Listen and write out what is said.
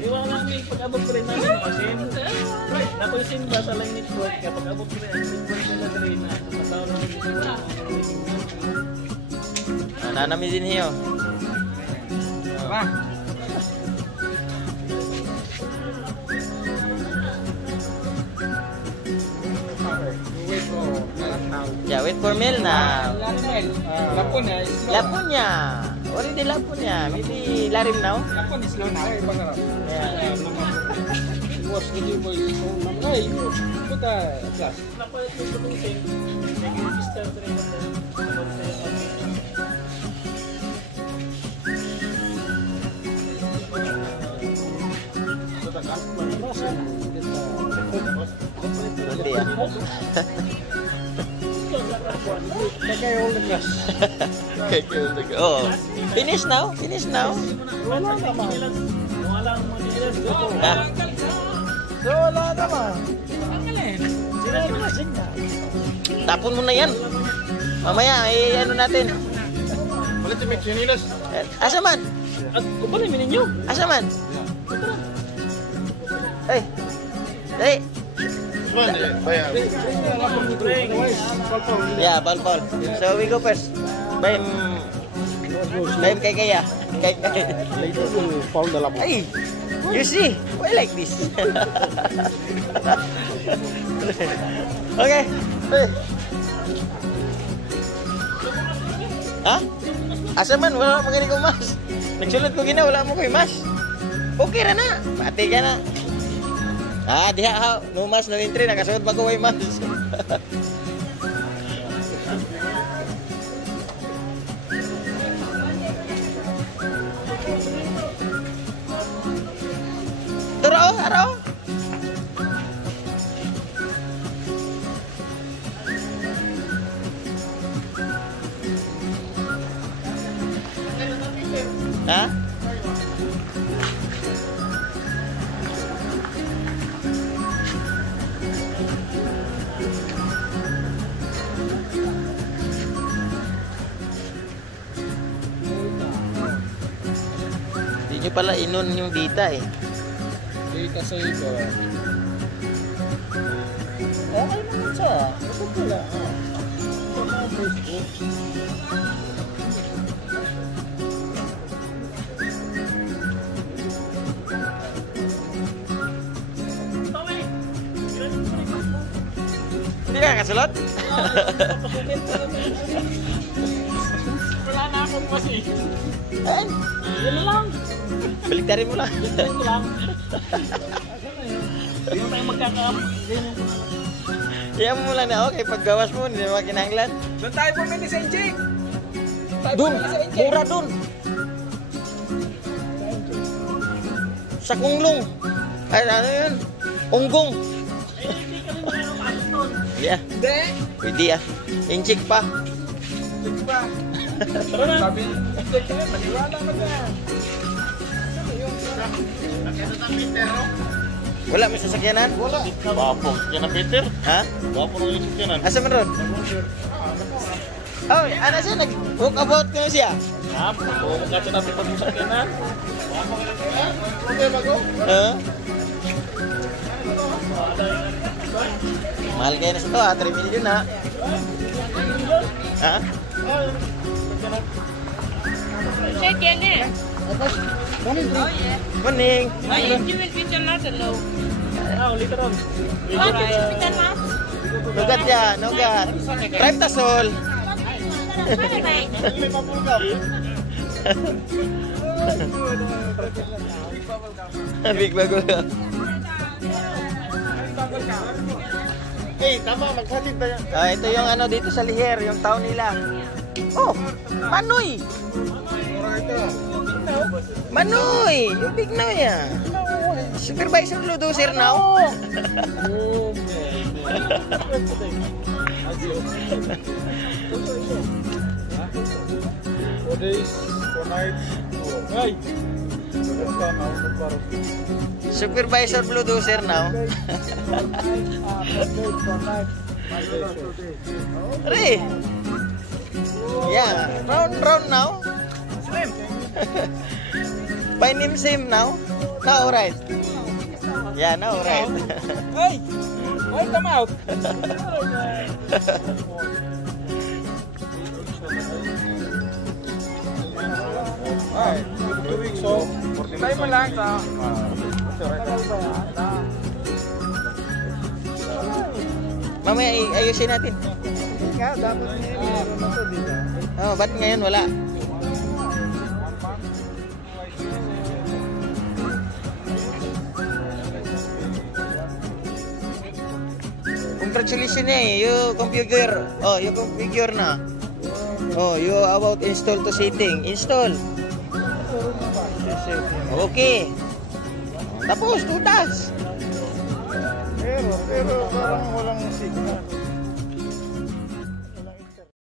Iwala namin pag-abot ko rin namin kasi napansin ba sa line network kapag abot ko rin ang network nila rin na matawag namin dito. Nanamisin hiyo. Tara. Wait for now. Yeah, wait for Mel now. Lapunya. Lapunya. Already Lapunya. Maybe Larim now. Lapun is slow now. Yeah. Was really boy so namay. Puta class. Napalit ko itong thing. Nag-register ko rin Hindi ah. Kaya all the class. Oh. Finish now? Finish now? wala naman. Wala mo nila. Ah. Wala naman. Tapon mo na yan. Mamaya, ano natin. Palit yung Mexinilas. Asa man? At kupalay mo ninyo. Asa man? Hey. Hey. Yeah, Paul. So we go first. Baim kay kaya. Kay. Later we'll found the labo. Ay. You see? Why like this? Okay. Hey. Ha? Asa man? Wala mo gani ko mas. Nagsulod ko gina, wala mo ko mas. Okay ra na. Pati ka na. Ah, diha ha. No mas, no entry. Nakasuot pa ko way mas. Turo, araw. Ha? Hindi nyo pala inon yung data eh. Data sa iba. Okay naman siya. Ito pala. Ito na Facebook. Hindi ka kasulot? Wala na akong kasi. Eh, Yan na lang. baliktarin mo lang. Yan ko lang. Hindi tayo magkakaabot. Iyan mo lang na okay. Paggawas mo, hindi naman kinahanglan. Doon tayo pumili sa Inchik. Dun! Mura dun! Sa kunglong. Ay, ano yun? Unggong. Eh, hindi kami makakapasok nun. Yeah. Hindi. Pwede ah. Inchik pa. Ito ba? Tara na. Sabi, Inchik ka maniwala ka na. Wala may sasakyanan? Wala. Wapo. Yan ang Peter. Ha? Wapo ng isip yan. Asa man ron? Oh, ano siya? Nag-hook about ko siya. Wapo. Kasi natin pag-usap yan ha. Okay, bago? Ha? Mahal kayo na sa to ha. 3 million ha. Ha? Check in it. Morning. Why you do it with another low? Ah, ulit ron. What do you with that Nugat yan, nugat. Drive tasol. Big bago. Eh, tama, maghatid ba yan? Ah, ito yung ano dito sa Liher, yung town nila. Oh, Manoy. Manoy, yung Big Noy ah. Supervisor Ludoser now. For days, for nights. Ay! Supervisor Ludoser now. Re. Yeah, round now. Slim! By name same now. Now, alright. Yeah, now, alright. Hey! Why come out? Ay, 2 weeks off. Try mo lang sa... Mamaya ayusin natin. Hindi nga, dapat niya meron na to, di ba? Oh, ba't ngayon wala? Congratulations you configure. Oh, you configure na. Oh, you about install to setting. Install. Okay. Tapos, tutas. Pero parang walang signal.